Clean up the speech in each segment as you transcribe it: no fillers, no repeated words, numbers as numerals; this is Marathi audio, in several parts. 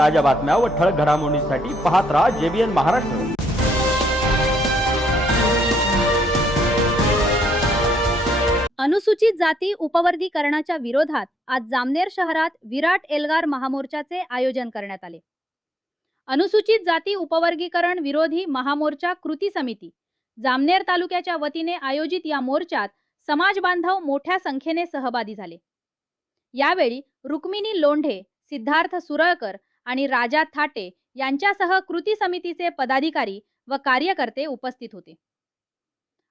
ताज्या बातम्या व ठळक घडामोडींसाठी पाहत राहा JBN महाराष्ट्र। अनुसूचित जाती उपवर्गीकरणाच्या विरोधात आज जामनेर शहरात विराट एल्गार महामोर्चाचे आयोजन करण्यात आले। अनुसूचित जाती उपवर्गीकरण विरोधी महामोर्चा कृती समिती जामनेर तालुक्याच्या वतीने आयोजित या मोर्चात समाज बांधव मोठ्या संख्येने सहभागी झाले। यावेळी रुक्मिणी लोंढे, सिद्धार्थ सुरळकर आणि राजा थाटे यांच्यासह कृती समितीचे पदाधिकारी व कार्यकर्ते उपस्थित होते।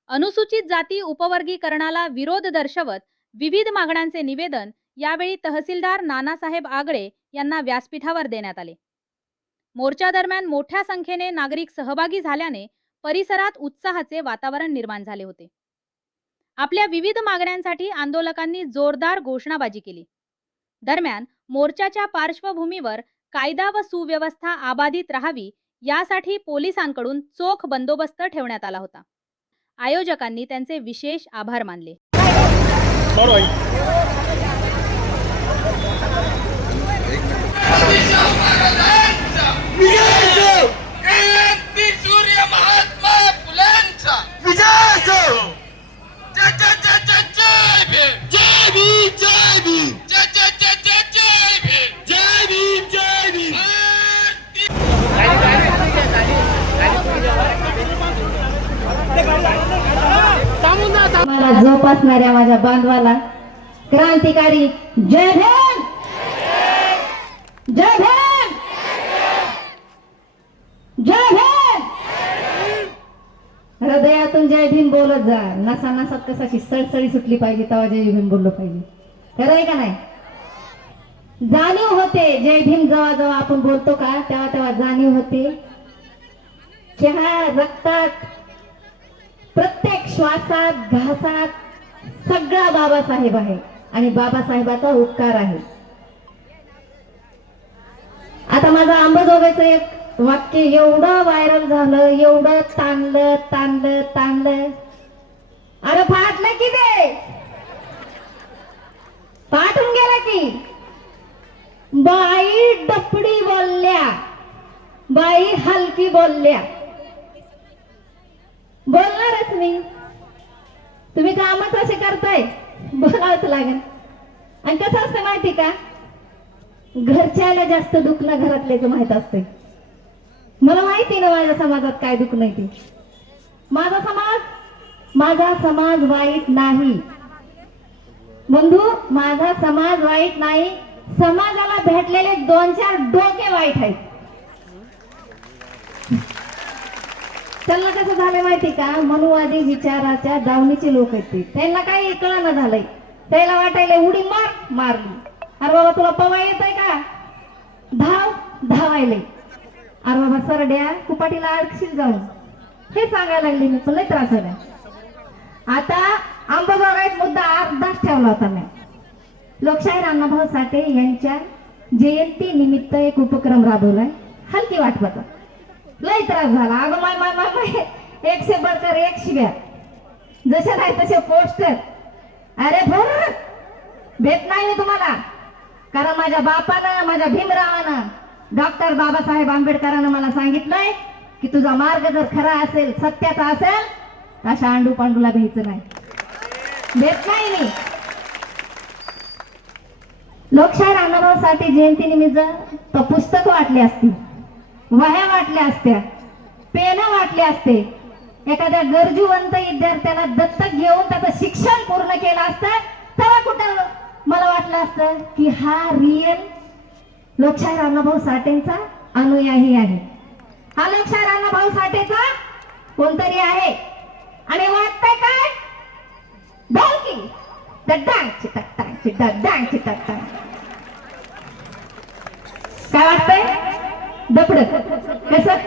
अनुसूचित जाती उपवर्गीकरणाला विरोध दर्शवत विविध मागण्यांचे निवेदन यावेळी तहसीलदार नानासाहेब आगळे यांना व्यासपीठावर देण्यात आले। मोर्चा दरम्यान मोठ्या संख्येने नागरिक सहभागी झाल्याने परिसरात उत्साहाचे वातावरण निर्माण झाले होते। आपल्या विविध मागण्यांसाठी आंदोलकांनी जोरदार घोषणाबाजी केली। दरम्यान मोर्चाच्या पार्श्वभूमीवर कायदा व सुव्यवस्था अबाधित राहावी यासाठी पोलिसांकडून चोख बंदोबस्त ठेवण्यात आला होता। आयोजकांनी त्यांचे विशेष आभार मानले। मला जोपासणाऱ्या माझ्या बांधवाला क्रांतिकारी जय भीम, जय भीम, जय भीम। हृदयातून जय भीम बोलत जा। नसा नसात कशाची सळसळी सुटली पाहिजे तेव्हा जय भीम बोललो पाहिजे। खरं आहे का नाही? जाणीव होते जय भीम जेव्हा जेव्हा आपण बोलतो का तेव्हा तेव्हा जाणीव होते की हा रक्तात प्रत्येक श्वासात घासात सगळा बाबासाहेब आहे आणि बाबासाहेबाचा उपकार आहे। आता माझं अंबाजोगाईचं एक वाक्य एवढं व्हायरल झालं, एवढं ताणलं ताणलं ताणलं, अरे फाटलं की ते फाटून गेला की बाई डपडी बोलल्या, बाई हलकी बोलल्या। बोलणारच मी, तुम्ही कामच असे करताय, बोलावंच लागेल। आणि कसं असतं माहिती का, घरच्याला जास्त दुखणं घरातल्याच माहित असते। मला माहिती ना माझ्या समाजात काय दुख नाही ते। माझा समाज वाईट नाही बंधू, माझा समाज वाईट नाही। समाजाला भेटलेले 2-4 डोके वाईट आहेत। त्यांना कसं झालंय माहिती का, मनुवादी विचाराच्या दावणीचे लोक आहेत ते। त्यांना काही कळना झालंय, त्याला वाटायला उडी मारली। अरे बाबा तुला पवा येतय का, धावायले। अरे बाबा सरड्या कुपाटीला अडकशील जाऊन, हे सांगायला लागले मी, पण लय त्रास झाला। आता अंबाजोगाईत मुद्दा अर्धाच ठेवला होता मी। लोकशाहीर अण्णाभाऊ साठे यांच्या जयंती निमित्त एक उपक्रम राबवलाय हलकी वाटपाचा। लय त्रास झाला। अगं माय माय माय माय, 1 से बढ़कर 1 शिव्या, जसे नाही तसे पोस्टर। अरे भर भेट नाही मी तुम्हाला, कारण माझ्या बापानं, माझ्या भीमरावानं, डॉक्टर बाबासाहेब आंबेडकरांना मला सांगितलंय की तुझा मार्ग जर खरा असेल, सत्याचा असेल, तर अशा अंडू पांडूला भ्यायचं नाही। भेट नाही मी। लोकशाहीर अण्णाभाऊ साठे जयंती निमित्त तर पुस्तक वाटली असती, वह्या वाटल्या असत्या, पेन वाटले असते। एखाद्या गरजूवंत विद्यार्थ्याला दत्तक घेऊन त्याचं शिक्षण पूर्ण केलं असतं, तेव्हा कुठं मला वाटलं असतं की हा रियल लोकशाहीर अण्णाभाऊ साठेंचा अनुयायी आहे, हा लोकशाहीर अण्णाभाऊ साठेचा कोणतरी आहे। आणि वाटतंय काय, ढोलकी डडांग चिटक टांग चिटक डांग चिटक टांग, काय वाटतंय, दपड कसं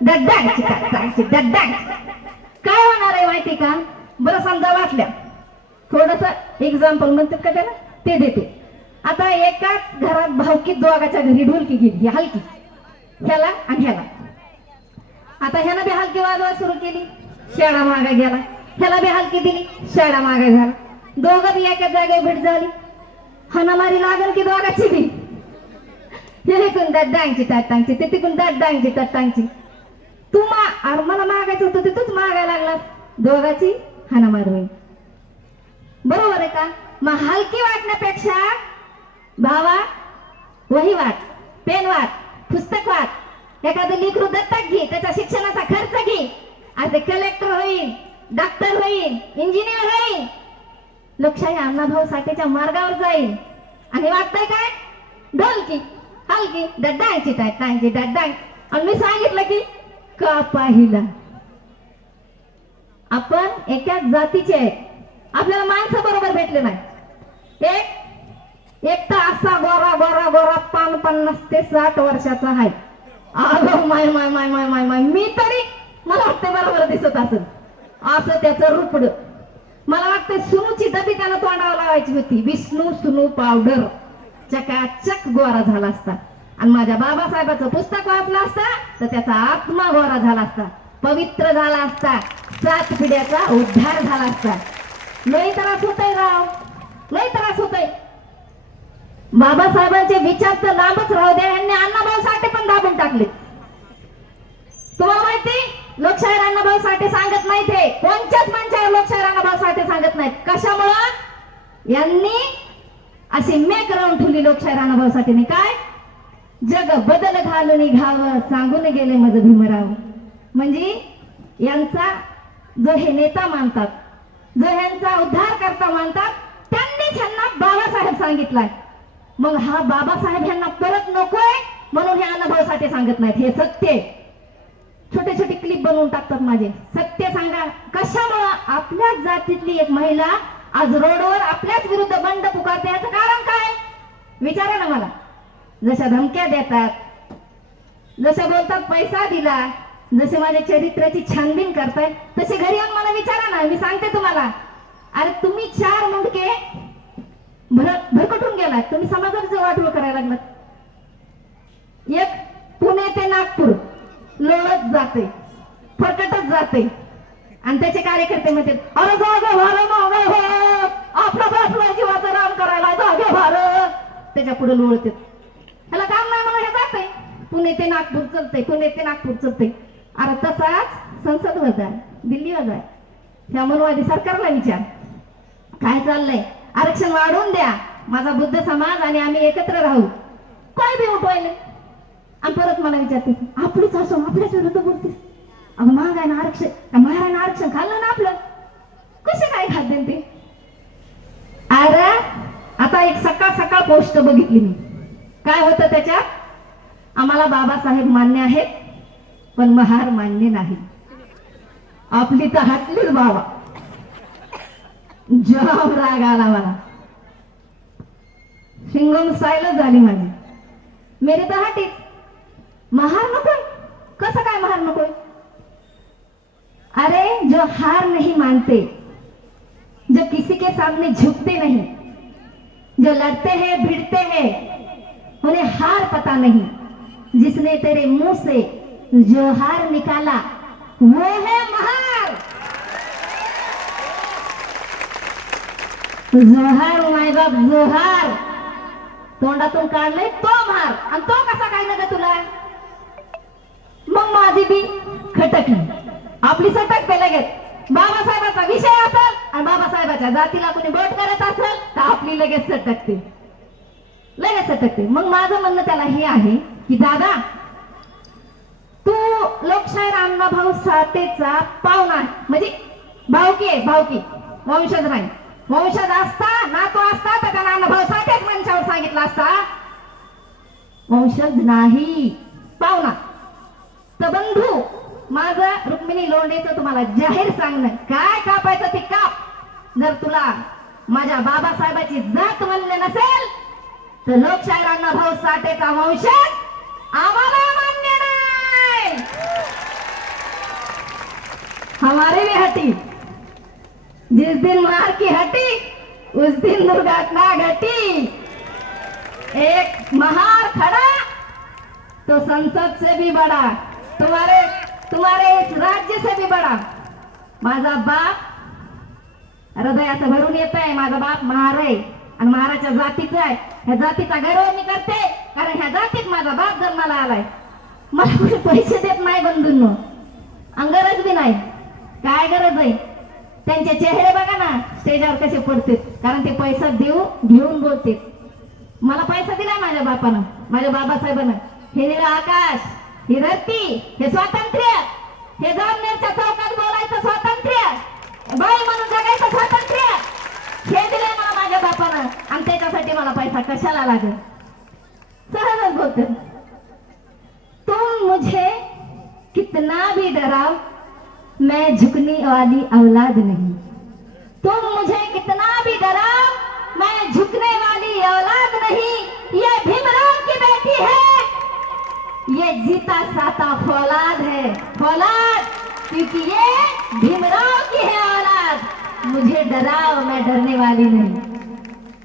डडांग चिटक टांग चिटक डांग। काय होणार आहे माहिती का, बरं समजा वाटल्या, थोडस एक्झाम्पल म्हणतात का त्याला, ते देते। आता एकाच घरात भावकीत दोघाच्या घरी ढोलकी गेली हलकी, ह्याला आणि ह्याला। आता ह्यानं बी हलकी वाजवा सुरू केली, शेळा मागा गेला, ह्याला बी हलकी दिली, शेळा मागा झाला। दोघं बी एका जागेवर भेट झाली, हाणामारी लागल की दोघाची बी तिकून डांगची टाटांगची ते तिकून डांगची टाटांगची. अरे मला मागायचं होतं ते तूच मागायला लागलास. दोघाची हाणामार होईल. बरोबर आहे का? मग हलकी वाटण्यापेक्षा भावा वही वाट, पेन वाट, पुस्तक वाट. एखादं लेकरू दत्तक घे, त्याच्या शिक्षणाचा खर्च घे. आज ते कलेक्टर होईल, डॉक्टर होईल, इंजिनियर होईल, लोकशाही अण्णाभाऊ साठेच्या मार्गावर जाईल. आणि वाटतंय काय? ढोलकी हलकी डड्डांची टाटांची डड्डांग. आणि मी सांगितलं की का पाहिला आपण एकाच जातीचे आहेत. आपल्याला माणसं बरोबर भेटले नाही. एक तर असा गोरा गोरा गोरा 50 ते 60 वर्षाचा आहे. अगं माय माय माय माय माय माय मी तरी मला वाटतं बरोबर दिसत असेल असं त्याचं रूपड. मला वाटतं सुनूची डबी त्यानं तोंडावर लावायची होती. विष्णू सुनू पावडर चकाचक गोरा झाला असता. आणि माझ्या बाबासाहेबाचं पुस्तक वाचलं असता तर त्याचा आत्मा गोरा झाला असता, पवित्र झाला असता, 7 पिढ्याचा उद्धार झाला असता. लई त्रास होतोय राव, लई त्रास होतोय. बाबासाहेबांचे विचार तर लांबच राहू द्या, यांनी अण्णाभाऊ साठे पण दाबून टाकले. तुम्हाला माहिती लोकशाहीर अण्णाभाऊ साठे सांगत नाही. ते कोणत्याच मंचावर लोकशाहीर अण्णाभाऊ साठे सांगत नाहीत. कशामुळं? यांनी अशी मेक राहून ठेवली लोकशाहीर अण्णाभाऊ साठेने. काय? जग बदल घालून घावं सांगून गेले मज भीमराव. म्हणजे यांचा जो हे नेता मानतात, जो ह्यांचा उद्धार करता मानतात, त्यांनीच ह्यांना बाबासाहेब सांगितलाय. मग हा बाबासाहेब ह्यांना परत नकोय म्हणून हे अण्णाभाऊ साठे सांगत नाहीत. हे सत्य. छोटे छोटे क्लिप बनवून टाकतात माझे. सत्य सांगा. कशामुळं? आपल्याच जातीतली एक महिला आज रोडवर आपल्याच विरुद्ध बंड पुकारते. याचं कारण काय? विचारा ना मला. जशा धमक्या देतात, जशा बोलतात पैसा दिला, जसे माझ्या चरित्राची छानबीन करताय, तसे घरी येऊन मला विचारा ना. मी सांगते तुम्हाला. अरे तुम्ही 4 मुंडके भरकटून गेलात. तुम्ही समाजाचं वाटोळ करायला लागलात. एक पुणे ते नागपूर लोळत जाते, फटकटच जाते. आणि त्याचे कार्यकर्ते म्हणतात, अरे जागे भारत, आपला जीवाचा राम करायला जागे भारत. त्याच्या पुढे लोळत. त्याला काम नाही म्हणून हे जाते. पुणे ते नागपूर चलते, पुणे ते नागपूर चलते. अरे तसाच संसदवर जाय, दिल्लीवर जाय, ह्या मनवादी सरकारला विचार काय चाललंय. आरक्षण वाढवून द्या, माझा बुद्ध समाज आणि आम्ही एकत्र राहू. काय बी उठवायले. आणि परत मला विचारते, आपलीच असो आपल्याच विरुद्ध बोलतेस. अगं महागाय ना आरक्षण, महारायनं आरक्षण खाल्लं ना आपलं, कसे काय खाद्य ते. अरे आता एक सकाळ पोस्ट बघितली मी. काय होतं त्याच्यात? आम्हाला बाबासाहेब मान्य आहेत पण महार मान्य नाही. आपली तर हटलीच बाबा. जाम राग आला मला. शिंगम स्टाईलच झाली माझी. मेरे तर हटीत. महार नकोय? कसं काय महार नकोय? अरे जो हार नहीं मानते, जो किसी के सामने झुकते नहीं, जो लड़ते हैं भिड़ते हैं, उन्हें हार पता नहीं. जिसने तेरे मुंह से जो हार निकाला वो है महार. जोहार माय बाप जोहार. तोंडातून काढले तो महार. आणि तो कसा काय नका तुला? मग माझी बी खटकली. आपली सटक पे लगेच. बाबासाहेबाचा विषय असेल आणि बाबासाहेबाच्या जातीला कोणी बोट करत असेल तर आपली लगेच सटकते, लगेच सटकते. मग माझं म्हणणं त्याला हे आहे की दादा, तू लोकशाहीर अण्णाभाऊ साठेचा पाहुणा आहे. म्हणजे भावकी आहे, भावकी. वंशज नाही. वंशज असता, नातू असता तर त्याला अण्णाभाऊ साठेच मंचावर सांगितलं असता. वंशज नाही, पाहुणा. तर बंधू, माझं रुक्मिणी लोंढेचं तुम्हाला जाहीर सांगणं, काय कापायचं ते काप. जर तुला माझ्या बाबासाहेबाची जात म्हणले नसेल तर लोकशाहीर अण्णाभाऊ साठेचा वंशज आम्हाला मान्य नाही. हमारे भी हटी. जिस दिन मार की हटी उस दिन दुर्घटना घटी. एक महार खड़ा तो संसद से भी बड़ा, तुम्हारे इस राज्य से भी बड़ा. माझा बाप हृदयाचं भरून येत आहे. माझा बाप महार आहे. आणि महाराजच्या जातीचं आहे. ह्या जातीचा गर्व मी करते, कारण ह्या जातीत माझा बाप जन्माला आलाय. मला कोणी पैसे देत नाही बंधूंनो, आणि गरज बी नाही. काय गरज आहे? त्यांचे चेहरे बघा ना स्टेजवर कसे पडतात, कारण ते पैसा घेऊन बोलते. मला पैसा दिला माझ्या बापानं, माझ्या बाबासाहेबांना. हे निळं आकाश, ही धरती, हे स्वातंत्र्य, हे जामनेरच्या चौकात बोलायचं स्वातंत्र्य, बाई म्हणून जगायचं स्वातंत्र्य, हे दिले मला माझ्या बापानं. आणि त्याच्यासाठी मला पैसा कशाला लागेल? सहजच बोलते. तुम मुझे कितना भी डराओ, मैं झुकने वाली औलाद नहीं. तुम मुझे कितना भी डराओ, मैं झुकने वाली औलाद नहीं. ये भीमराव की बेटी है, ये जीता साता फौलाद है. फौलाद, क्योंकि ये भीमराव की है औलाद. मुझे डराओ, मैं डरने वाली नहीं.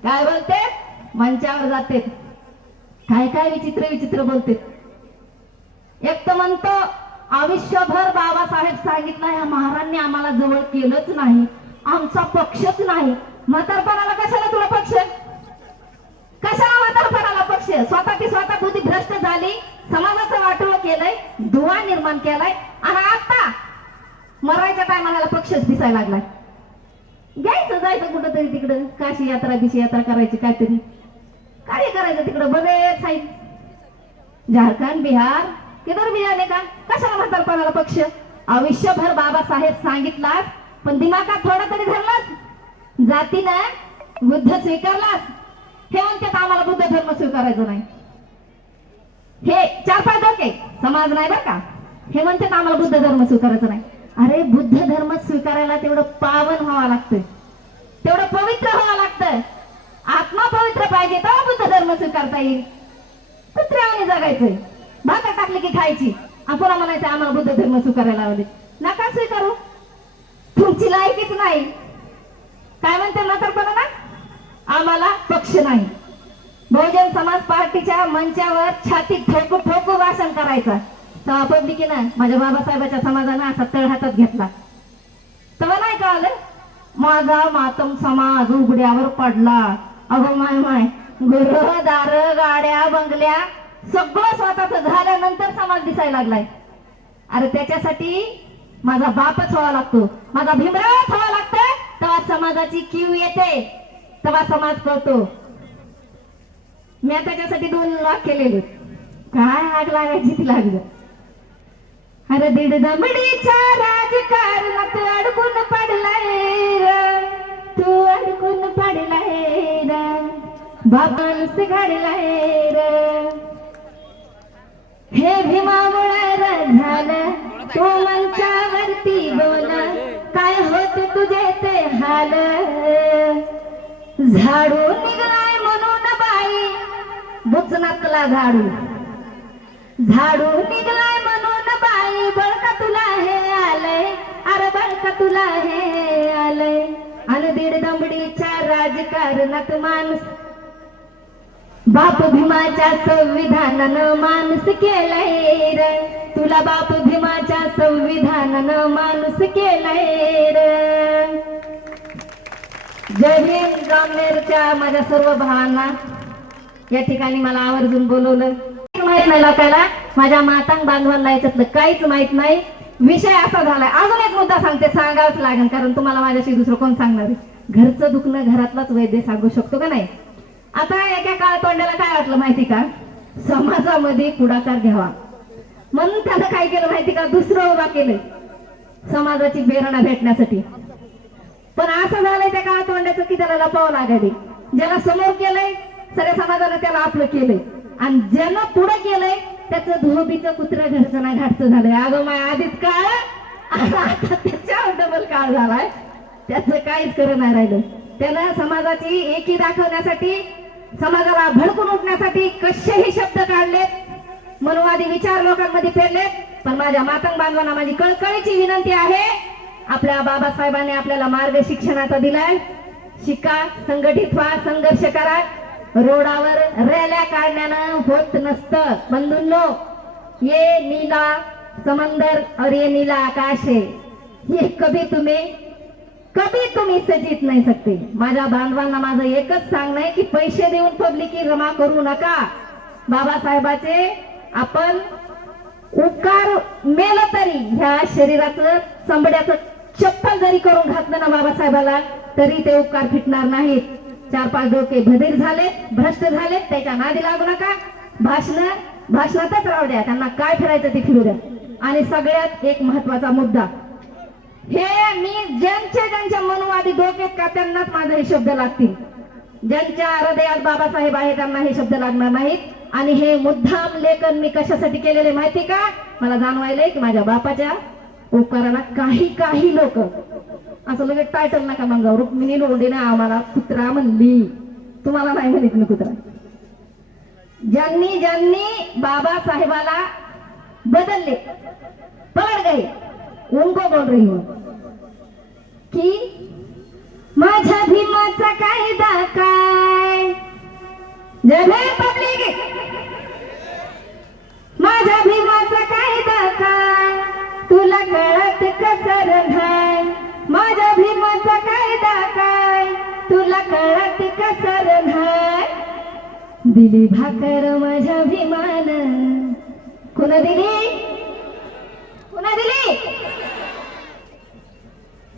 काय बोलते? मंचावर जाते, काय काय विचित्र विचित्र बोलते. एक तर म्हणतो आयुष्यभर बाबासाहेब सांगितलं, या महाराजांनी आम्हाला जवळ केलंच नाही, आमचा पक्षच नाही. म्हातारपणाला कशाला तुला पक्ष? कशाला म्हातारपणाला पक्ष? स्वतःची स्वतः बुद्धी भ्रष्ट झाली, समाजाचं वाटोळ केलंय, धुवा निर्माण केलाय, आणि आता मरायच्या टायमाला पक्षच दिसायला लागलाय. घ्यायचं जायचं कुठं तरी तिकडं, काशी यात्रा बिशी यात्रा करायची, काहीतरी काय करायचं तिकडं. बरेच आहे, झारखंड, बिहार, किधर भी आले का? कशाला म्हातारपणाला पक्ष? आयुष्यभर बाबासाहेब सांगितलास, पण दिमागात थोडा तरी धरलास. जातीनं बुद्ध स्वीकारलास, हे म्हणतात आम्हाला बुद्ध धर्म स्वीकारायचं नाही. हे 4-5 डोके समाज नाही बरं का, हे म्हणतात आम्हाला बुद्ध धर्म स्वीकारायचं नाही. अरे बुद्ध धर्म स्वीकारायला तेवढं पावन व्हावं लागतं, तेवढं पवित्र व्हावं लागतं. आत्मा पवित्र पाहिजे तेव्हा बुद्ध धर्म स्वीकारता येईल. कुत्र्यावाने जगायचंय, भाकर टाकली की खायची, आपण म्हणायचं आम्हाला बुद्ध धर्म स्वीकारायला लावले. नका स्वीकारू, तुमची लायकीच नाही. काय म्हणते म्हातारपणाला? आम्हाला पक्ष नाही. बहुजन समाज पार्टीच्या मंचावर छातीत ठोकू ठोकू भाषण करायचं, तेव्हा पब्लिकीनं माझ्या बाबासाहेबाच्या समाजानं असा तळ हातात घेतला. तेव्हा नाही कळालं, माझा मातम समाज उघड्यावर पडला. अगो माय माय, घर दार गाड्या बंगल्या सगळं स्वतःच झाल्यानंतर समाज दिसायला लागलाय. अरे त्याच्यासाठी माझा बापच व्हावा लागतो, माझा भीमरावच व्हावा लागतं, तेव्हा समाजाची कीव येते, तेव्हा समाज कळतो. मी त्याच्यासाठी 2 वाक्य केलेले. काय आग लागायची ती लागलं. अरे दीड दमडीच्या राजकारणात अडकून पडलाय रे, तू अडकून पडलाय रे, बाबांस घडलाय रे. हे भीमामुळे झालं, तू मंचावरती बोल, काय होत तुझे ते हाल. झाडू निघलाय म्हणून बाई, बुचनातला झाडू. झाडू निघलाय म्हणून बाई, बळका तुला हे आलंय, अरे बळका तुला हे आलंय. आणि दीड दमडीच्या राजकारणात माणूस बाप भीमाच्या संविधानानं माणूस केलाय रे, तुला बाप भीमाच्या संविधानानं माणूस केलाय रे. जय भीम. जामनेरच्या माझ्या सर्व भावांना या ठिकाणी मला आवर्जून बोलवलं. माहित नाही लोकांना, माझ्या मातांग बांधवांना याच्यातलं काहीच माहित नाही. विषय असा झालाय. अजून एक मुद्दा सांगते, सांगावंच लागेल, कारण तुम्हाला माझ्याशी दुसरं कोण सांगणार आहे. घरचं दुखणं घरातलाच वैद्य सांगू शकतो का नाही? आता एका काळ तोंडाला काय वाटलं माहिती का? समाजामध्ये पुढाकार घ्यावा म्हणून त्यानं काय केलं माहिती का? दुसरं उभा केलंय समाजाची प्रेरणा भेटण्यासाठी. पण असं झालंय त्या काळ तोंडाचं की त्याला लपावं लागले. ज्याला समोर केलंय सगळ्या समाजानं त्याला आपलं केलंय, आणि ज्यानं पुढे केलंय त्याचं धोबीचं कुत्रं घरचं ना घाटचं झालंय. अगं माय, आधीच काळ आता त्याच्यावर डबल काळ झालाय, त्याचं काहीच खरं नाही राहिलं. त्यानं समाजाची एकी दाखवण्यासाठी, समाजाला भडकून उठण्यासाठी कसेही शब्द काढलेत, मनोवादी विचार लोकांमध्ये पेरलेत. पण माझ्या मातंग बांधवांना माझी कळकळीची विनंती आहे, आपल्या बाबासाहेबांनी आपल्याला मार्ग शिक्षणाचा दिलाय. शिका, संघटित व्हा, संघर्ष करा. रोडावर रॅल्या काढण्यानं होत नसतं बंधूंनो. ये नीला समंदर और ये नीला आकाश है, ये कभी तुम्हें कभी तुम इससे जीत नहीं सकते. माझ्या बांधवांना माझं एकच सांगणं आहे की पैसे देऊन पब्लिकी जमा करू नका. बाबासाहेबाचे आपण उपकार मेलं तरी ह्या शरीराचं चंबड्याचं चप्पल जरी करून घातलं ना बाबासाहेबाला तरी ते उपकार फिटणार नाहीत. 4-5 डोके बधीर झालेत, भ्रष्ट झालेत, त्याच्या नादी लागू नका. भाषणातच राहू द्या, त्यांना काय फिरायचं ते फिरू द्या. आणि सगळ्यात एक महत्वाचा मुद्दा, हे मी ज्यांच्या मनोवादी डोक्यात का त्यांनाच माझे हे शब्द लागतील. ज्यांच्या हृदयात बाबासाहेब आहे त्यांना हे शब्द लागणार नाहीत. आणि हे मुद्दाम लेखन मी कशासाठी केलेले माहिती का? मला जाणवायलंय की माझ्या बापाच्या उपकाराला काही लोक असं लगेच टायटल नका मंगाव. रुक्मिणी लोंढेने आम्हाला कुत्रा म्हणली, तुम्हाला नाही म्हणत मी कुत्रा. ज्यांनी बाबासाहेबाला बदलले, पलट गए, उनको बोल रही हूं की माझ्या भीमाचा कायदा काय. जय भीम पब्लिक. माझ्या भीमाचा कायदा काय तुला कळत कसर नाही. माझ्या भीमाचा कायदा काय तुला कळत कसर नाही. दिली भाकर माझ्या भीमान. कुणा दिली?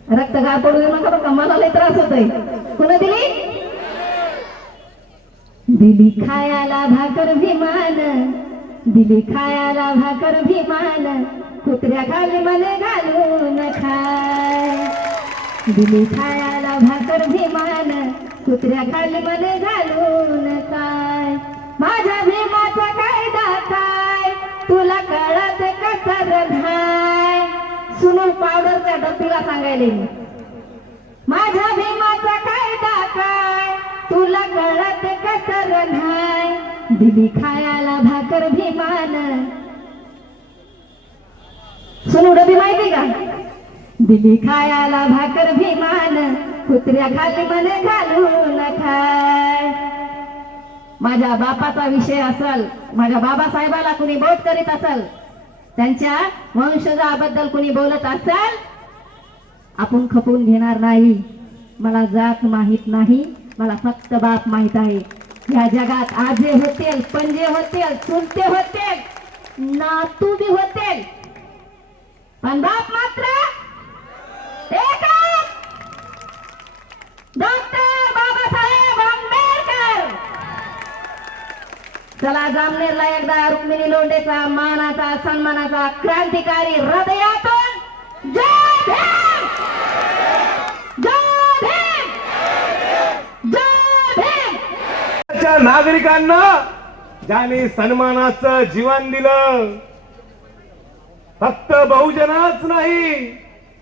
रक्त गाळ पडू दे नका बघा, मला लय त्रास होतोय. कुणा दिली? दिली खायाला भाकर भीमान. दिली खायाला भाकर भीमान. कुत्र्या खाली मला घालून खाय. दिली खायाला भाकर भीमान. कुत्र्या खाली मला घालून काय. माझ्या भीमाचा कायदा काय तुला कळत कसर नाही. सुनू पावडरच्या डब्बीला सांगायले मी, माझ्या भीमाचा कायदा काय तुला कळत कसर नाही. दिली खायाला भाकर भीमान. सुनू डबी माहिती का? दिली खायाला भाकर भीमान. कुत्र्या खाली मला घालून खाय. माझ्या बापाचा विषय असेल, माझ्या बाबासाहेबाला कुणी बोट करीत असेल, त्यांच्या वंशजाबद्दल कुणी बोलत असेल, आपण खपवून घेणार नाही. मला जात माहित नाही, मला फक्त बाप माहित आहे. या जगात आजे होतील, पंजे होतील, चुलते होतील, नातू बी होतील, पण बाप मात्र एकच, डॉक्टर बाबासाहेब आंबेडकर. चला जामनेरला एकदा रुक्मिणी लोंढेचा मानाचा सन्मानाचा क्रांतिकारी हृदयातून जय भीम, जय भीम, जय भीम. नागरिकांना ज्याने सन्मानाचं जीवन दिलं, फक्त बहुजनाच नाही,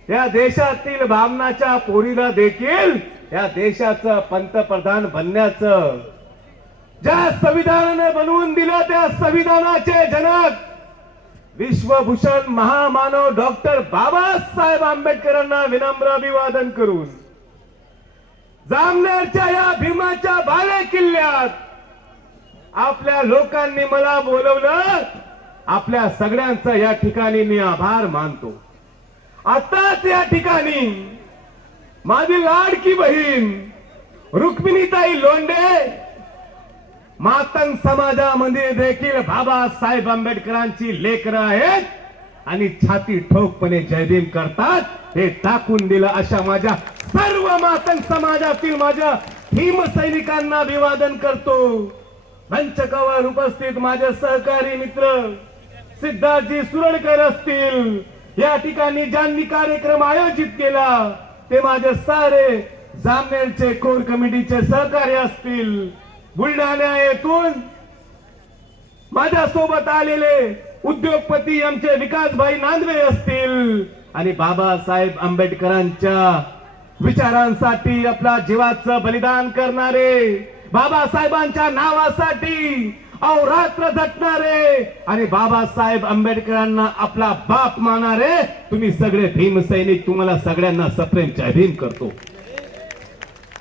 या देशातील भावनाच्या पोरीला देखील या देशाचं पंतप्रधान बनण्याचं, ज्या संविधानाने बनवून दिलं त्या संविधानाचे जनक विश्वभूषण महामानव डॉक्टर बाबासाहेब आंबेडकरांना विनम्र अभिवादन करून जामनेरच्या या भीमाच्या बाले किल्ल्यात आपल्या लोकांनी मला बोलवलं. आपल्या सगळ्यांचा या ठिकाणी मी आभार मानतो. आताच या ठिकाणी माझी लाडकी बहीण रुक्मिणीताई लोंढे मातंग समाजामध्ये देखील बाबासाहेब आंबेडकरांची लेकरं आहेत आणि छाती ठोकपणे जय भीम करतात हे टाकून दिलं. अशा माझ्या सर्व मातंग समाजातील माझ्या भीम सैनिकांना अभिवादन करतो. मंचकावर उपस्थित माझे सहकारी मित्र सिद्धार्थजी सुरडकर असतील, या ठिकाणी ज्यांनी कार्यक्रम आयोजित केला ते माझे सारे जामनेरचे कोर कमिटीचे सहकारी असतील, बुलढाणा येथून माझ्या सोबत आलेले उद्योगपती आमचे विकासभाई नांदवे असतील आणि बाबासाहेब आंबेडकरांच्या विचारांसाठी आपल्या जीवाचं बलिदान करणारे, बाबासाहेबांच्या नावासाठी अहोरात्र झटणारे आणि बाबासाहेब आंबेडकरांना आपला बाप मानणारे तुम्ही सगळे भीम सैनिक, तुम्हाला सगळ्यांना सप्रेम जय भीम करतो.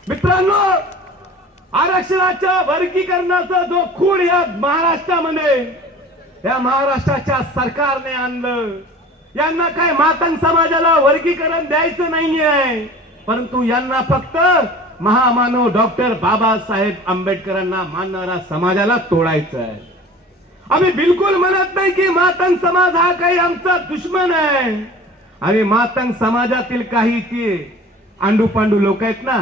मित्रांनो, आरक्षणाच्या वर्गीकरणाचा जो खूण या महाराष्ट्रामध्ये या महाराष्ट्राच्या सरकारने आणलं, यांना काय मातंग समाजाला वर्गीकरण द्यायचं नाहीये, परंतु यांना फक्त महामानव डॉक्टर बाबासाहेब आंबेडकरांना मानणारा समाजाला तोडायचं आहे. आम्ही बिलकुल म्हणत नाही की मातंग समाज हा काही आमचा दुश्मन आहे. आणि मातंग समाजातील काही ते आंडू पांडू लोक आहेत ना,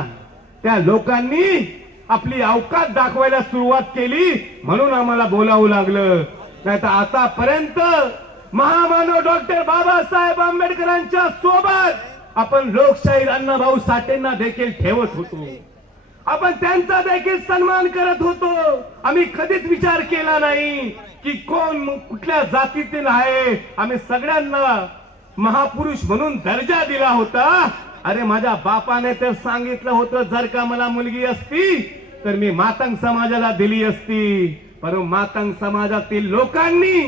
त्या लोकांनी आपली अवकात दाखवायला सुरुवात केली म्हणून आम्हाला बोलावं लागलं. नाही तर आतापर्यंत महामानव डॉक्टर बाबासाहेब आंबेडकरांच्या सोबत आपण लोकशाहीर अण्णाभाऊ साठेंना देखील ठेवत होतो. आपण त्यांचा देखील सन्मान करत होतो. आम्ही कधीच विचार केला नाही की कोण कुठल्या जातीतील आहे. आम्ही सगळ्यांना महापुरुष म्हणून दर्जा दिला होता. अरे माझ्या बापाने तर सांगितलं होतं जर का मला मुलगी असती तर मी मातंग समाजाला दिली असती. परंतु मातंग समाजातील लोकांनी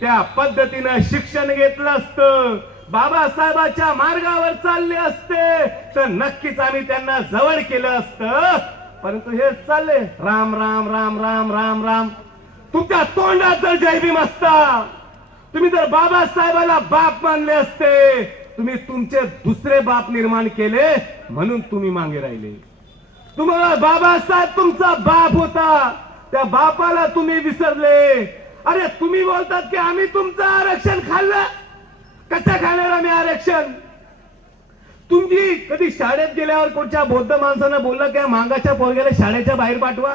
त्या पद्धतीनं शिक्षण घेतलं असतं, बाबासाहेबांच्या मार्गावर चालले असते तर नक्कीच आम्ही त्यांना जवळ केलं असतं. परंतु हे चालले राम राम राम राम राम राम. तुमच्या तोंडात जर जय भीम असता, तुम्ही जर बाबासाहेबाला बाप मानले असते, तुम्ही तुमचे दुसरे बाप निर्माण केले म्हणून तुम्ही मागे राहिले. तुम्हाला बाबासाहेब तुमचा बाप होता, त्या बापाला तुम्ही विसरले. अरे तुम्ही बोलतात की आम्ही तुमचं आरक्षण खाल्लं. कसं खाणार आम्ही आरक्षण? तुम्ही कधी शाळेत गेल्यावर कोणत्या बौद्ध माणसानं बोललं की मांगाच्या पोरग्याला शाळेच्या बाहेर पाठवा?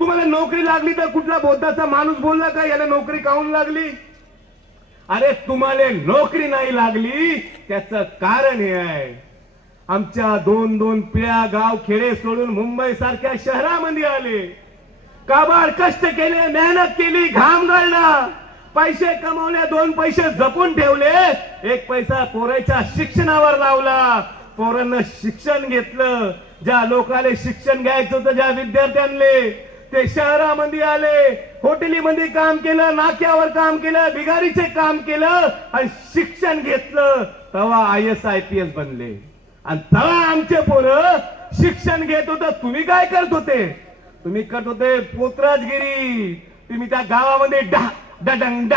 तुम्हाला नोकरी लागली तर कुठला बौद्धाचा माणूस बोलला का याला नोकरी काऊन लागली? अरे तुम्हाला नोकरी नाही लागली त्याचं कारण हे आहे, आमच्या दोन दोन पिढ्या गाव खेडे सोडून मुंबई सारख्या शहरामध्ये आले, काबाड कष्ट केले, मेहनत केली, घाम गाळला, पैसे कमावले, दोन पैसे जपून ठेवले, एक पैसा पोराच्या शिक्षणावर लावला, पोरांना शिक्षण घेतलं. ज्या लोकांना शिक्षण घ्यायचं होतं, ज्या विद्यार्थ्यांले, ते शहरामध्ये आले, हॉटेलीमध्ये काम केलं, नाक्यावर काम केलं, बिगारीचे काम केलं आणि शिक्षण घेतलं. तेव्हा IAS IPS बनले. आणि तेव्हा आमचे पोरं शिक्षण घेत होतं. तुम्ही काय करत होते? तुम्ही करत होते पोतराजगिरी. तुम्ही त्या गावामध्ये डडंग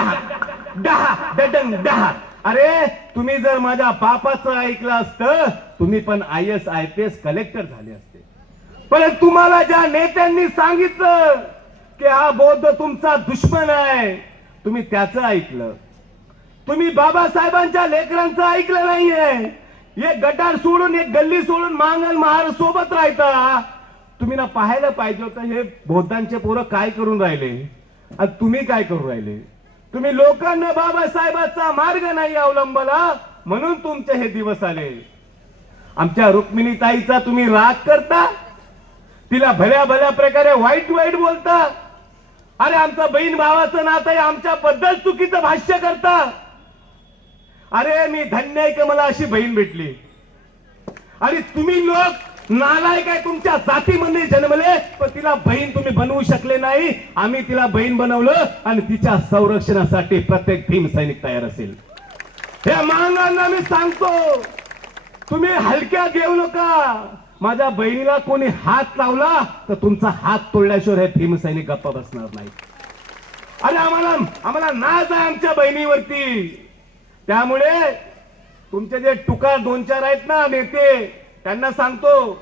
डडंग डहा. अरे तुम्ही जर माझ्या बापाचं ऐकलं असतं तुम्ही पण IAS IPS कलेक्टर झाले असते. पण तुम्हाला ज्या नेत्यांनी सांगितलं की हा बौद्ध तुमचा दुश्मन आहे, तुम्ही त्याचं ऐकलं. तुम्ही बाबासाहेबांच्या लेकरांचं ऐकलं नाहीये. एक गटार सोडून, एक गल्ली सोडून मांगल महार सोबत राहता. तुम्ही ना पाहायला पाहिजे होतं हे बौद्धांचे पोरं काय करून राहिले आणि तुम्ही काय करून राहिले. तुम्ही लोकांना बाबासाहेबांचा मार्ग नाही अवलंबला म्हणून तुमचे हे दिवस आले. आमच्या रुक्मिणी ताईचा तुम्ही राग करता, तिला भल्या भल्या प्रकारे वाईट वाईट बोलता. अरे आमचा बहीण भावाचं नातं आहे, आमच्या बद्दल चुकीचं भाष्य करता. अरे मी धन्य आहे की मला अशी बहीण भेटली. आणि तुम्ही लोक नालायक आहे, तुमच्या जातीमध्ये जन्मले पण तिला बहीण तुम्ही बनवू शकले नाही. आम्ही तिला बहीण बनवलं आणि तिच्या संरक्षणासाठी प्रत्येक भीम सैनिक तयार असेल. हे महाराजांना मी सांगतो, तुम्ही हलक्या घेऊ नका. माझ्या बहिणीला कोणी हात लावला तर तुमचा हात तोडल्याशिवाय हे भीमसैनिक गप्पा बसणार नाही. अरे आम्हाला नाज आहे आमच्या बहिणीवरती. त्यामुळे तुमचे जे टुकार दोन चार आहेत ना नेते, त्यांना सांगतो,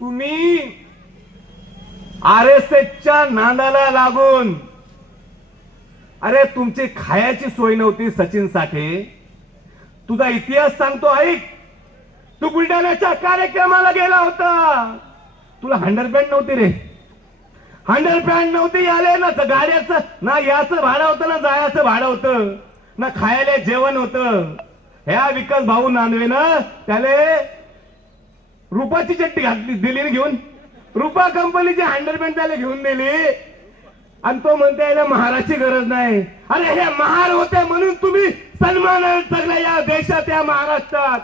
तुम्ही RSSच्या नादाला लागून, अरे तुमची खायाची सोय नव्हती. सचिन साठे, तुझा इतिहास सांगतो ऐक. तू बुलढाण्याच्या कार्यक्रमाला गेला होता, तुला हंडरपॅन्ट नव्हती रे, हंडरपॅन्ट नव्हती. आले ना गाड्याचं ना याचं भाडं होतं ना जायचं भाडं होतं ना खायला जेवण होतं. ह्या विकास भाऊ नांदवे ना त्याला रुपाची चट्टी घातली दिली घेऊन, रुपा कंपनीची हंडरपॅन्ट त्याला घेऊन दिली आणि तो म्हणते याला महाराची गरज नाही. अरे हे महार होते म्हणून तुम्ही सन्मान सगळ्या या देशात, या महाराष्ट्रात.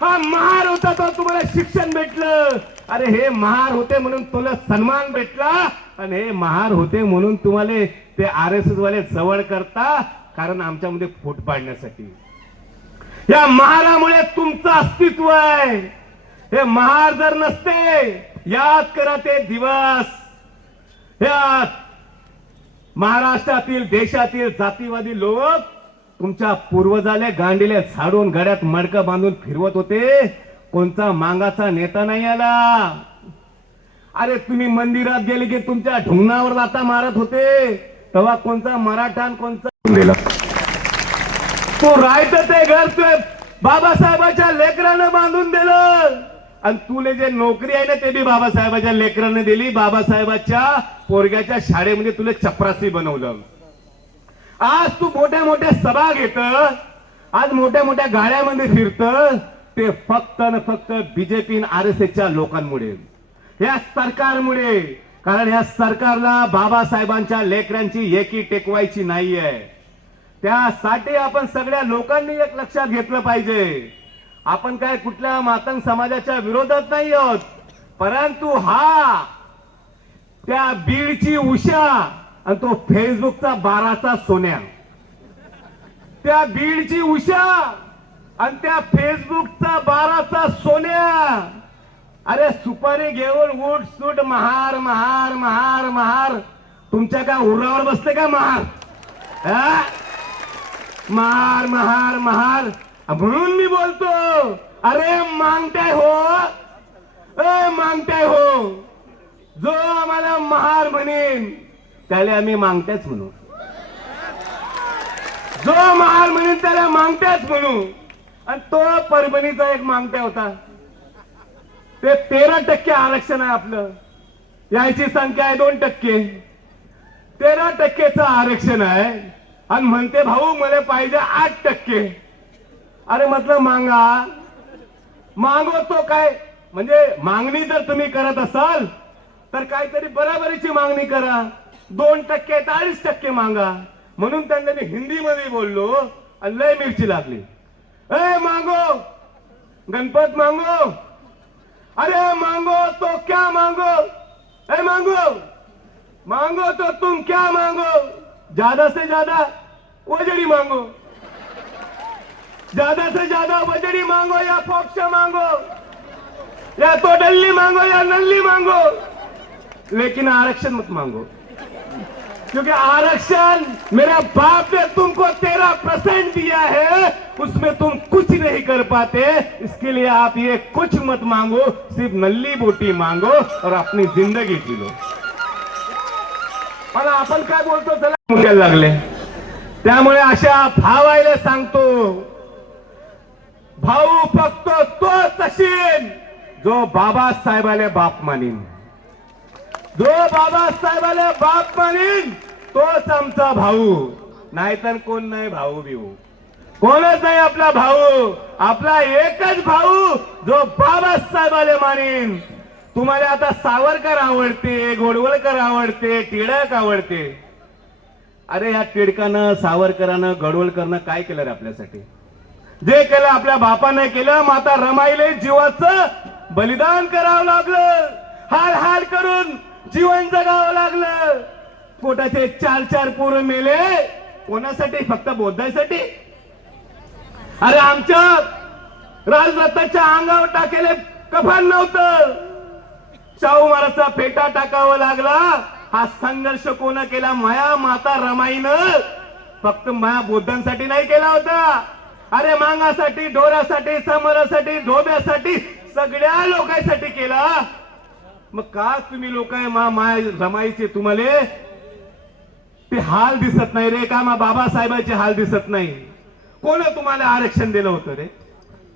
हा महार होता तर तुम्हाला शिक्षण भेटलं. अरे हे महार होते म्हणून तुला सन्मान भेटला आणि हे महार होते म्हणून तुम्हाला ते RSS वाले जवळ करता, कारण आमच्यामध्ये फूट पाडण्यासाठी. या महारामुळे तुमचं अस्तित्व आहे. हे महार जर नसते, याद करा ते दिवस, या महाराष्ट्रातील देशातील जातीवादी लोक तुमच्या पूर्वजाले गांडीले झाडून गड्यात मडकं बांधून फिरवत होते. कोणता मांगाचा नेता नाही आला. अरे तुम्ही मंदिरात गेले की तुमच्या ढुंगणावर लाथा मारत होते, तेव्हा कोणता मराठा आणि कोणता दिला. तू राहायचं ते घर तुझ्या बाबासाहेबाच्या लेकरानं बांधून दिलं, आणि तुले जे नोकरी आहे ना ते बी बाबासाहेबाच्या लेकरानं दिली. बाबासाहेबाच्या पोरग्याच्या शाळेमध्ये तुला चपरासी बनवलं. आज तू मोठ्या मोठ्या सभा घेत, आज मोठ्या मोठ्या गाड्यामध्ये फिरत, ते फक्त न फक्त बीजेपी RSSच्या लोकांमुळे, या सरकारमुळे. कारण या सरकारला बाबासाहेबांच्या लेकरांची एकी टेकवायची नाहीये. त्यासाठी आपण सगळ्या लोकांनी एक लक्षात घेतलं पाहिजे. आपण काय कुठल्या मातंग समाजाच्या विरोधात नाही आहोत, परंतु हा त्या बीडची उषा आणि तो फेसबुकचा 12चा सोन्या, त्या बीडची उषा आणि त्या फेसबुकचा 12चा सोन्या. अरे सुपारी घेऊन उठ सूट महार महार महार महार, तुमच्या काय उरावर बसते का महार? महार महार महार. म्हणून मी बोलतो, अरे मागताय हो, मागताय हो. जो आम्हाला महार म्हणेन त्याला आम्ही मागताच म्हणू, जो महार म्हणेन त्याला मागताच म्हणू. आणि तो परभणीचा एक मागता होता, ते 13% आरक्षण आहे आपलं, याची संख्या आहे 2%. 13%चं आरक्षण आहे आणि म्हणते भाऊ मला पाहिजे 8%. अरे म्हटलं मागा, मागो तो काय, म्हणजे मागणी जर तुम्ही करत असाल तर काहीतरी बराबरीची मागणी करा. 2% 40% मागा. म्हणून त्यांना मी हिंदीमध्ये बोललो आणि लय मिरची लागली. मांगो गणपत मांगो, अरे मांगो तो क्या मांगो, मांगो मांगो तो तुम क्या मांगो, ज्यादा से ज्यादा वजड़ी मांगो, ज्यादा से ज्यादा वजड़ी मांगो या फोक्ष मांगो या तो डल्ली मांगो या नल्ली मांगो, लेकिन आरक्षण मत मांगो. क्योंकि आरक्षण मेरा बाप ने तुमको 13% दिया है, उसमें तुम कुछ नहीं कर पाते. इसके लिए आप ये कुछ मत मांगो, सिर्फ नल्ली बोटी मांगो और अपनी जिंदगी जी लो. पण आपण काय बोलतो, चला मुद्द्याला लागले. त्यामुळे अशा भावायला सांगतो, भाऊ फक्त तोच असेल जो बाबासाहेबाला बाप मानीन. जो बाबासाहेबाला बाप मानीन तोच आमचा भाऊ, नाहीतर कोण नाही भाऊ बिऊ, कोणच नाही आपला भाऊ. आपला एकच भाऊ जो बाबासाहेबाला मानीन. तुम्हाला आता सावरकर आवडते, गोडवलकर आवडते, टिळक आवडते. अरे या टिळकानं, सावरकरानं, गोडवलकरनं काय केलं रे आपल्यासाठी? जे केलं आपल्या बापाने केलं. माता रमाईले जीवाचं बलिदान करावं लागलं, हाल हाल करून जीवन जगावं लागलं. पोटाचे 4 पोरं मेले कोणासाठी? फक्त बोधायसाठी. अरे आमच्या राजरत्नाच्या अंगावर टाकेले कफन नव्हतं, शाहू महाराजचा फेटा टाकावा लागला. हा संघर्ष कोण केला? माया माता रमाईनं. फक्त माया बोधांसाठी नाही केला होता. अरे मांगासाठी, ढोरासाठी, समरासाठी, धोब्यासाठी, सगळ्या लोकांसाठी केला. मग का तुम्ही लोक माय रमाईचे तुम्हाला ते हाल दिसत नाही रे? का बाबासाहेबांचे हाल दिसत नाही? कोण तुम्हाला आरक्षण दिलं होतं रे?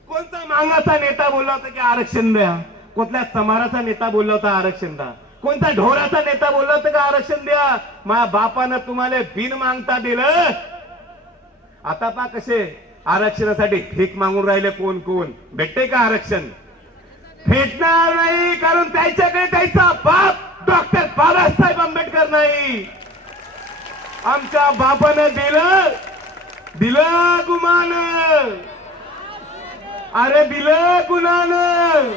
कोणता मांगाचा नेता बोलला होता की आरक्षण द्या? कुठल्या समाराचा नेता बोलला होता आरक्षण द्या? कोणता ढोराचा नेता बोलला होता का आरक्षण द्या? माझ्या बापानं तुम्हाला बिन मागता दिलं. आता पा कसे आरक्षणासाठी भीक मागून राहिले. कोण कोण भेटते का आरक्षण? भेटणार नाही, कारण त्याच्याकडे त्याचा बाप डॉक्टर बाबासाहेब आंबेडकर नाही. आमच्या बापानं दिलं, दिलं गुमानं. अरे दिलं गुणानं,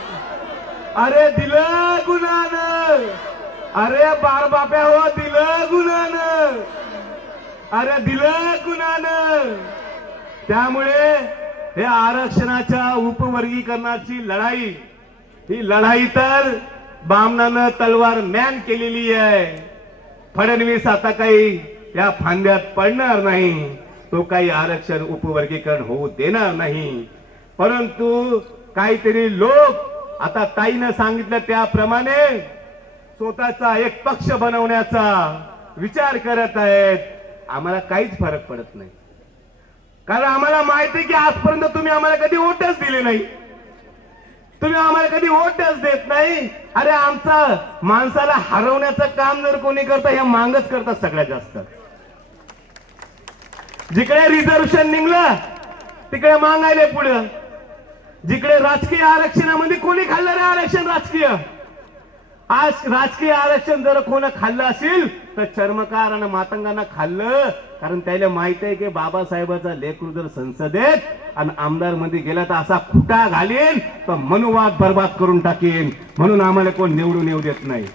अरे दिलं गुणानं. अरे बार बाप्या हो, दिलं गुणानं, अरे दिलं गुणानं. त्यामुळे हे आरक्षणाच्या उपवर्गीकरणाची लढाई, ही लढाई तर बामणानं तलवार मॅन केलेली आहे. फडणवीस आता काही या फांद्यात पडणार नाही. तो काही आरक्षण उपवर्गीकरण होऊ देणार नाही. परंतु काहीतरी लोक आता ताईनं सांगितलं त्याप्रमाणे स्वतःचा एक पक्ष बनवण्याचा विचार करत आहेत. आम्हाला काहीच फरक पडत नाही, कारण आम्हाला माहिती आहे की आजपर्यंत तुम्ही आम्हाला कधी वोटच दिले नाही, तुम्ही आम्हाला कधी वोटच देत नाही. अरे आमचा माणसाला हरवण्याचं काम जर कोणी करतं हे मांगच करतात सगळ्यात जास्त. जिकडे रिझर्वेशन निघलं तिकडे मागायले पुढं. जिकडे राजकीय आरक्षणामध्ये कोणी खाल्लं रे आरक्षण राजकीय? आज राजकीय आरक्षण जर कोण खाल्लं असेल तर चर्मकार आणि मातंगांना खाल्लं, कारण त्याला माहित आहे की बाबासाहेबाचा लेकरू जर संसदेत आणि आमदार मध्ये गेला तर असा खुटा घालीन तर मनुवाद बर्बाद करून टाकीन, म्हणून आम्हाला कोण निवडून येऊ देत नाही.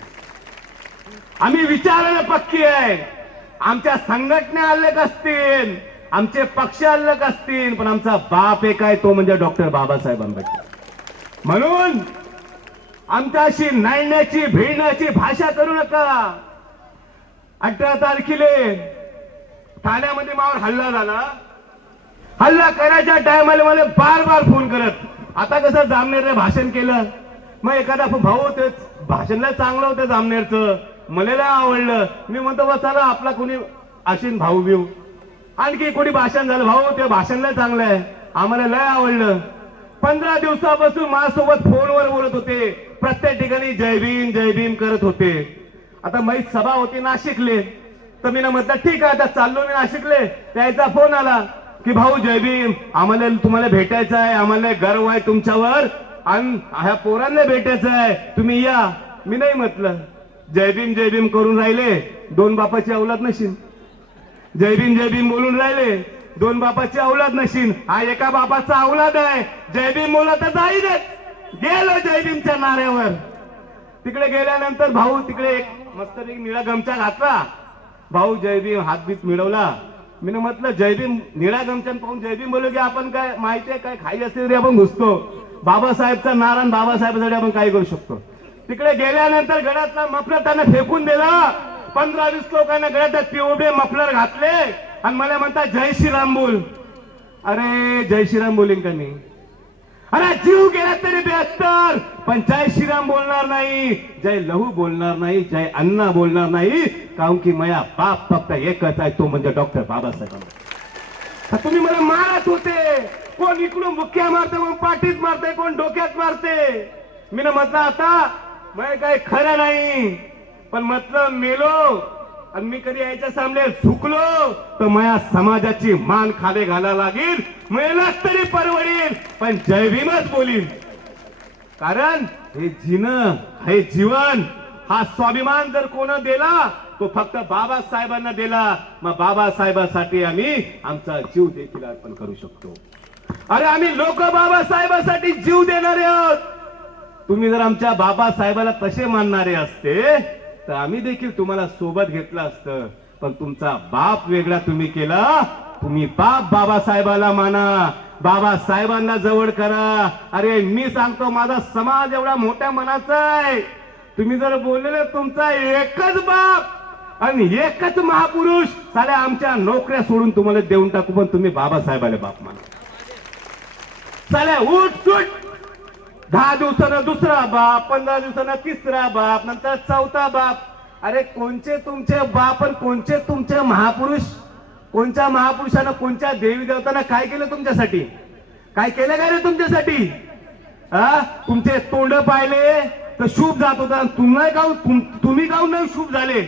आम्ही विचारायला पक्की आहे. आमच्या संघटना अलग असतील, आमचे पक्ष अलग असतील, पण आमचा बाप एक आहे, तो म्हणजे डॉक्टर बाबासाहेब आंबेडकर. म्हणून आमच्याशी नाळण्याची भिडण्याची भाषा करू नका. 18 तारखेला ठाण्यामध्ये मावर हल्ला झाला. हल्ला करायच्या टायमाला मला बार बार फोन करत, आता कसं जामनेरने भाषण केलं, मग एखादा भाऊ होते भाषणला चांगलं होतं जामनेरचं, मला लय आवडलं. मी म्हणतो बा चला आपला कोणी असेल भाऊ बिऊ, आणखी कोणी भाषण झालं, भाऊ ते भाषणला चांगलं आहे, आम्हाला लय आवडलं. 15 दिवसापासून माझ्यासोबत फोनवर बोलत होते, प्रत्येक ठिकाणी जय भीम करत होते. आता माहीत सभा होती नाशिकले, तर मी म्हटलं ठीक आहे आता चाललो मी नाशिकले. त्याचा फोन आला की भाऊ जय भीम, आम्हाला तुम्हाला भेटायचं आहे, आम्हाला गर्व आहे तुमच्यावर आणि ह्या पोरांना भेटायचं आहे, तुम्ही या. मी नाही म्हटलं. जय भीम करून राहिले, 2 बापाची औलाद नशीन. जय भीम बोलून राहिले, 2 बापाची औलाद नशीन. हा एका बापाचा औलाद आहे. जय भीम बोला तर जाईलच. गेलो जय भीमच्या नाऱ्यावर. तिकडे गेल्यानंतर भाऊ तिकडे एक मस्त निळा गमछा घातला, भाऊ जय भीम हातबीत मिळवला. मी म्हटलं जय भीम निळा गमछा पाहून जय भीम बोललो की आपण काय माहितीये काय खाई असते तरी आपण घुसतो. बाबासाहेबचा नारा आणि बाबासाहेबांसाठी आपण काय करू शकतो. तिकडे गेल्यानंतर गळ्यातला मफलर त्यांना फेकून दिला. 15-20 लोकांना गळ्यात पिवळे मफलर घातले आणि मला म्हणतात जय श्रीराम बोल. अरे जय श्रीराम बोलेन का मी? अरे जीव गेला तरी बेहत्तर, पण जय श्रीराम बोलणार नाही, जय लहू बोलणार नाही, जय अण्णा बोलणार नाही, कारण की माझा बाप फक्त एकच आहे, तो म्हणजे डॉक्टर बाबासाहेब. तुम्ही मला मारत होते, कोण इकडून मुख्या मारते, कोण पाठीत मारते, कोण डोक्यात मारते. मी म्हटलं आता मग काही खरं नाही, पण म्हटलं मेलो आणि मी कधी यायच्या सामने झुकलो तर माझ्या समाजाची मान खाली घाला लागेल, मेलाच तरी परवडेल, पण जय भीमच बोलीन. कारण हे जीवन, हे जीवन, हा स्वाभिमान जर कोण दिला तो फक्त बाबासाहेबांना दिला. मग बाबासाहेबांसाठी आम्ही आमचा जीव देखील अर्पण करू शकतो. अरे आम्ही लोक बाबासाहेबांसाठी जीव देणारे आहोत. तुम्ही जर आमच्या बाबासाहेबाला तसे मानणारे असते तर आम्ही देखील तुम्हाला सोबत घेतलं असतं, पण तुमचा बाप वेगळा तुम्ही केला. तुम्ही बाप बाबासाहेबाला माना, बाबासाहेबांना जवळ करा. अरे मी सांगतो माझा समाज एवढा मोठ्या मनाचा आहे. तुम्ही जर बोललेले तुमचा एकच बाप आणि एकच महापुरुष, साल्या आमच्या नोकऱ्या सोडून तुम्हाला देऊन टाकू, पण तुम्ही बाबासाहेबाला बाप माना. साल्या उठ सुट, 10 दिवसानं दुसरा बाप, 15 दिवसानं तिसरा बाप, नंतर चौथा बाप. अरे कोणचे तुमचे बाप आणि कोणचे तुमचे महापुरुष? कोणत्या महापुरुषानं कोणत्या देवी देवतांना काय केलं तुमच्यासाठी? काय केलं काय रे तुमच्यासाठी? तुमचे तोंड पाहिले तर शुभ जात होता, तुम्ही गाऊन नाही शुभ झाले.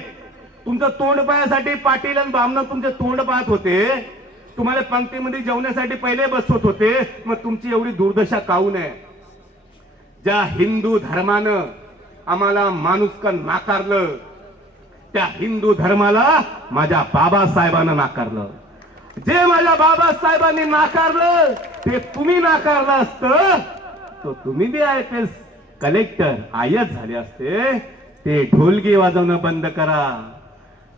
तुमचं तोंड पायासाठी पाटील आणि बामण तुमचे तोंड पाहत होते, तुम्हाला पंक्तीमध्ये जेवण्यासाठी पहिले बसवत होते. मग तुमची एवढी दुर्दशा काऊन आहे? ज्या हिंदू धर्मानं आम्हाला माणुसकं नाकारलं, त्या हिंदू धर्माला माझ्या बाबासाहेबांना नाकारलं. जे माझ्या बाबासाहेबांनी नाकारलं ते तुम्ही नाकारलं असतं तर तुम्ही बी IPS कलेक्टर आयच झाले असते. ते ढोलकी वाजवणं बंद करा,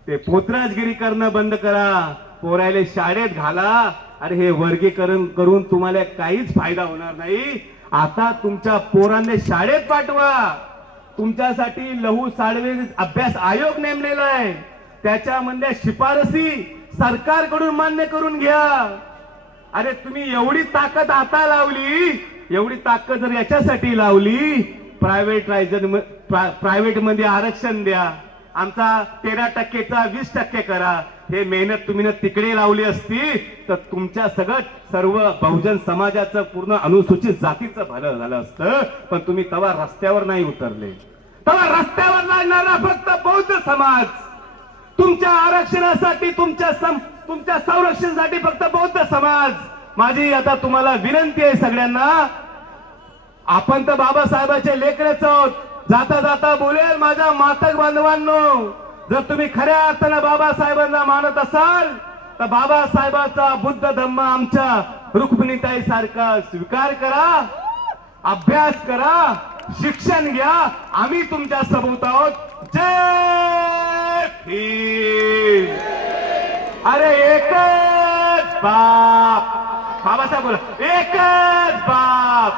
ते पोतराजगिरी करणं बंद करा, पोरायले शाळेत घाला. अरे हे वर्गीकरण करून तुम्हाला काहीच फायदा होणार नाही. आता तुमच्या पोरांना शाळेत पाठवा. तुमच्यासाठी लहू साळवे अभ्यास आयोग नेमलेला आहे, त्याच्यामधल्या शिफारसी सरकारकडून मान्य करून घ्या. अरे तुम्ही एवढी ताकद आता लावली एवढी ताकद जर याच्यासाठी लावली, प्रायव्हेट मध्ये आरक्षण द्या, आमचा 13%चा 20% करा, हे मेहनत तुम्ही तिकडे लावली असती तर तुमच्या सर्व बहुजन समाजाचं पूर्ण अनुसूचित जातीचं भलं झालं असतं. पण तुम्ही तवा रस्त्यावर नाही उतरले. तवा रस्त्यावर लागणारा फक्त बौद्ध समाज, तुमच्या आरक्षणासाठी, तुमच्या संरक्षणासाठी फक्त बौद्ध समाज. माझी आता तुम्हाला विनंती आहे सगळ्यांना, आपण तर बाबासाहेबांचे लेकरच आहोत. जाता जाता बोलेल माझ्या मातक बांधवांनो, जर तुम्ही खऱ्या अर्थानं बाबासाहेबांना मानत असाल तर बाबासाहेबांचा बुद्ध धम्म आमच्या रुक्मिणीताई सारखा स्वीकार करा, अभ्यास करा, शिक्षण घ्या. आम्ही तुमच्या सोबत आहोत. जय भीम. अरे एकच बाप, बाबासाहेब बोला, एकच बाप,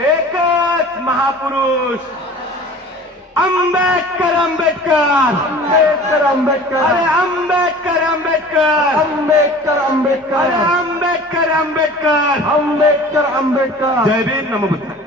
एकच महापुरुष, आंबेडकर आंबेडकर आंबेडकर आंबेडकर. अरे आंबेडकर आंबेडकर आंबेडकर आंबेडकर. अरे आंबेडकर आंबेडकर आंबेडकर आंबेडकर. जय भीम. नमो बुद्धाय.